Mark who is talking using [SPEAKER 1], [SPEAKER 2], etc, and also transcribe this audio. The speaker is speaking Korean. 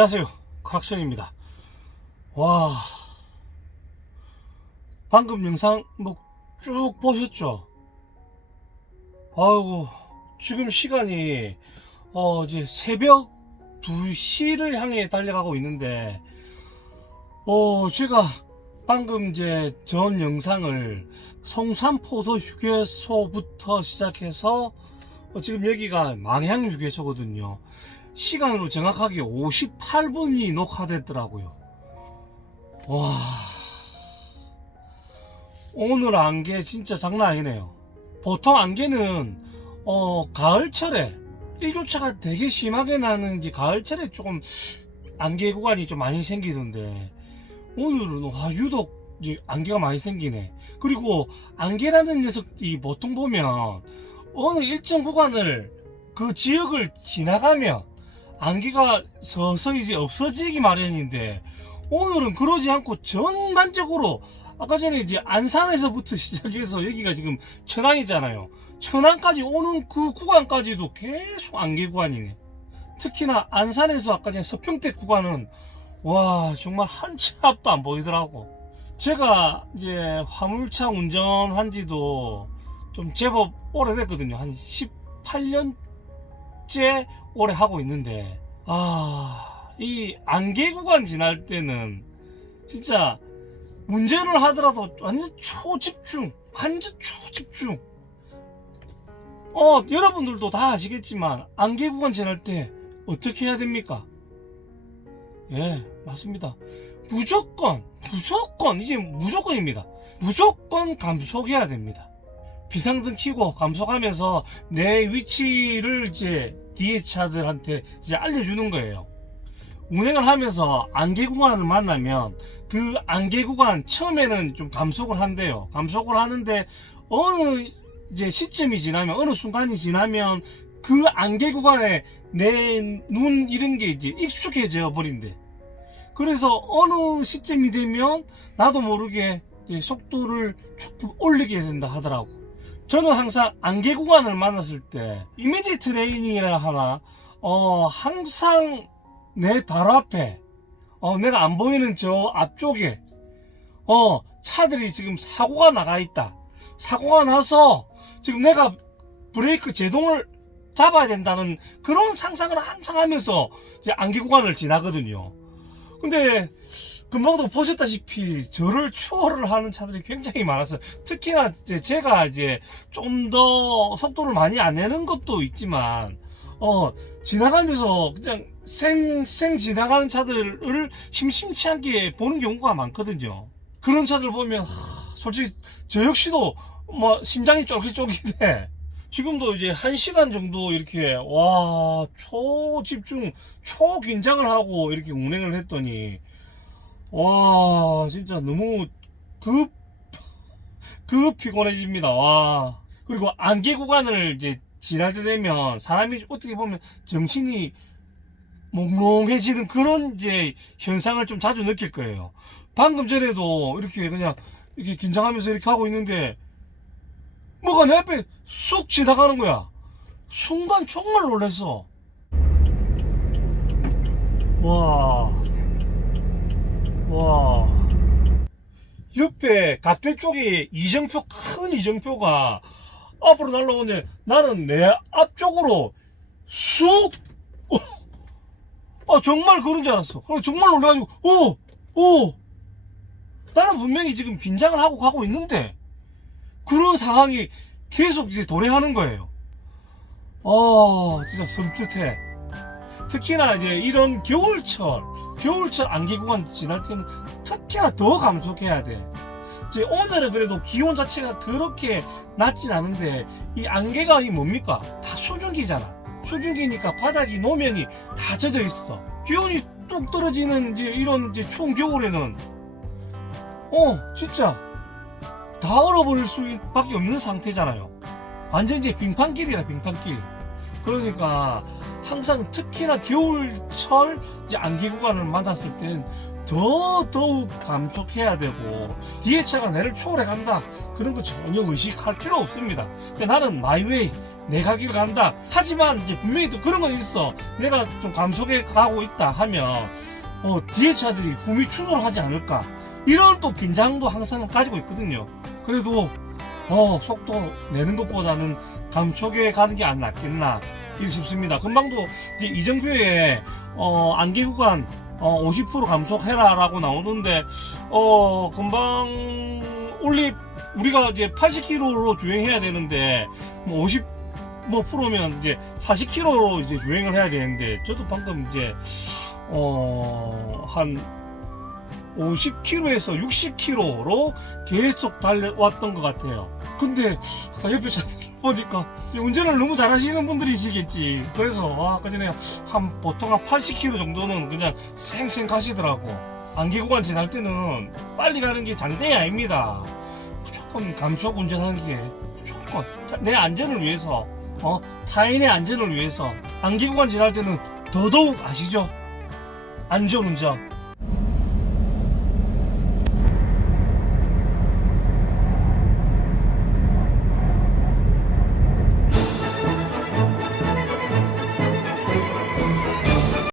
[SPEAKER 1] 안녕하세요. 크락션입니다. 와. 방금 영상 뭐 쭉 보셨죠? 아이고, 지금 시간이, 어, 이제 새벽 2시를 향해 달려가고 있는데, 어, 제가 방금 이제 전 영상을 성산포도 휴게소부터 시작해서 어, 지금 여기가 망향 휴게소거든요. 시간으로 정확하게 58분이 녹화됐더라고요. 와. 오늘 안개 진짜 장난 아니네요. 보통 안개는, 어, 가을철에, 일교차가 되게 심하게 나는 이제 가을철에 조금 안개 구간이 좀 많이 생기던데, 오늘은, 와, 유독 안개가 많이 생기네. 그리고 안개라는 녀석이 보통 보면, 어느 일정 구간을 그 지역을 지나가면 안개가 서서히 이제 없어지기 마련인데 오늘은 그러지 않고 전반적으로 아까 전에 이제 안산에서부터 시작해서 여기가 지금 천안이잖아요. 천안까지 오는 그 구간까지도 계속 안개 구간이네. 특히나 안산에서 아까 전에 서평택 구간은 와 정말 한 치 앞도 안 보이더라고. 제가 이제 화물차 운전한 지도 좀 제법 오래됐거든요. 한 18년 째 오래 하고 있는데, 아, 이 안개 구간 지날 때는 진짜 운전을 하더라도 완전 초집중, 완전 초집중. 어, 여러분들도 다 아시겠지만, 안개 구간 지날 때 어떻게 해야 됩니까? 예, 맞습니다. 무조건, 무조건, 이제 무조건입니다. 무조건 감속해야 됩니다. 비상등 켜고 감속하면서 내 위치를 이제 뒤에 차들한테 이제 알려주는 거예요. 운행을 하면서 안개 구간을 만나면 그 안개 구간 처음에는 좀 감속을 한대요. 감속을 하는데 어느 이제 시점이 지나면 어느 순간이 지나면 그 안개 구간에 내 눈 이런 게 이제 익숙해져 버린대. 그래서 어느 시점이 되면 나도 모르게 속도를 조금 올리게 된다 하더라고. 저는 항상 안개 구간을 만났을 때 이미지 트레이닝이라 하나 어 항상 내 바로 앞에 어 내가 안 보이는 저 앞쪽에 어 차들이 지금 사고가 나가 있다. 사고가 나서 지금 내가 브레이크 제동을 잡아야 된다는 그런 상상을 항상 하면서 이제 안개 구간을 지나거든요. 근데 금방도 보셨다시피 저를 추월을 하는 차들이 굉장히 많았어요. 특히나 이제 제가 이제 좀 더 속도를 많이 안 내는 것도 있지만, 어, 지나가면서 그냥 생, 생 지나가는 차들을 심심치 않게 보는 경우가 많거든요. 그런 차들 보면, 하, 솔직히 저 역시도 뭐 심장이 쫄깃쫄깃해. 지금도 이제 한 시간 정도 이렇게, 와, 초집중, 초긴장을 하고 이렇게 운행을 했더니, 와 진짜 너무 급, 급 피곤해집니다. 와. 그리고 안개 구간을 이제 지날 때 되면 사람이 어떻게 보면 정신이 몽롱해지는 그런 이제 현상을 좀 자주 느낄 거예요. 방금 전에도 이렇게 그냥 이렇게 긴장하면서 이렇게 하고 있는데 뭐가 내 앞에 쑥 지나가는 거야. 순간 정말 놀랐어. 와 와. 옆에 갓길 쪽에 이정표, 큰 이정표가 앞으로 날라오는데 나는 내 앞쪽으로 쑥, 어, 아, 정말 그런 줄 알았어. 그래, 정말 놀래가지고, 오! 오! 나는 분명히 지금 긴장을 하고 가고 있는데, 그런 상황이 계속 이제 도래하는 거예요. 아, 진짜 섬뜩해. 특히나 이제 이런 겨울철, 겨울철 안개 구간 지날 때는 특히나 더 감속해야 돼. 이제 오늘은 그래도 기온 자체가 그렇게 낮진 않은데 이 안개가 이 뭡니까? 다 수증기잖아. 수증기니까 바닥이 노면이 다 젖어 있어. 기온이 뚝 떨어지는 이제 이런 이제 추운 겨울에는 어 진짜 다 얼어버릴 수밖에 없는 상태잖아요. 완전 이제 빙판길이라 빙판길. 그러니까 항상 특히나 겨울철 이제 안개 구간을 만났을 땐 더 더욱 감속해야 되고 뒤에 차가 내를 초월해 간다 그런 거 전혀 의식할 필요 없습니다. 나는 마이웨이 내가 길 간다. 하지만 이제 분명히 또 그런 건 있어. 내가 좀 감속에 가고 있다 하면 어, 뒤에 차들이 후미 추돌하지 않을까. 이런 또 긴장도 항상 가지고 있거든요. 그래도 어, 속도 내는 것보다는 감속에 가는 게 안 낫겠나 이렇게 싶습니다. 금방도 이제 이정표에 어, 안개 구간 어, 50% 감속해라라고 나오는데 어, 금방 올리 우리가 이제 80km로 주행해야 되는데 뭐 50, 뭐 프로면 이제 40km로 이제 주행을 해야 되는데 저도 방금 이제 어한 50km에서 60km로 계속 달려왔던 것 같아요. 근데 옆에 차 보니까 운전을 너무 잘하시는 분들이시겠지. 그래서 와, 아까 전에 한 보통 한 80km 정도는 그냥 쌩쌩 가시더라고. 안개 구간 지날 때는 빨리 가는 게 장땡이 아닙니다. 무조건 감속 운전하는 게 무조건 자, 내 안전을 위해서 어 타인의 안전을 위해서 안개 구간 지날 때는 더더욱 아시죠? 안전운전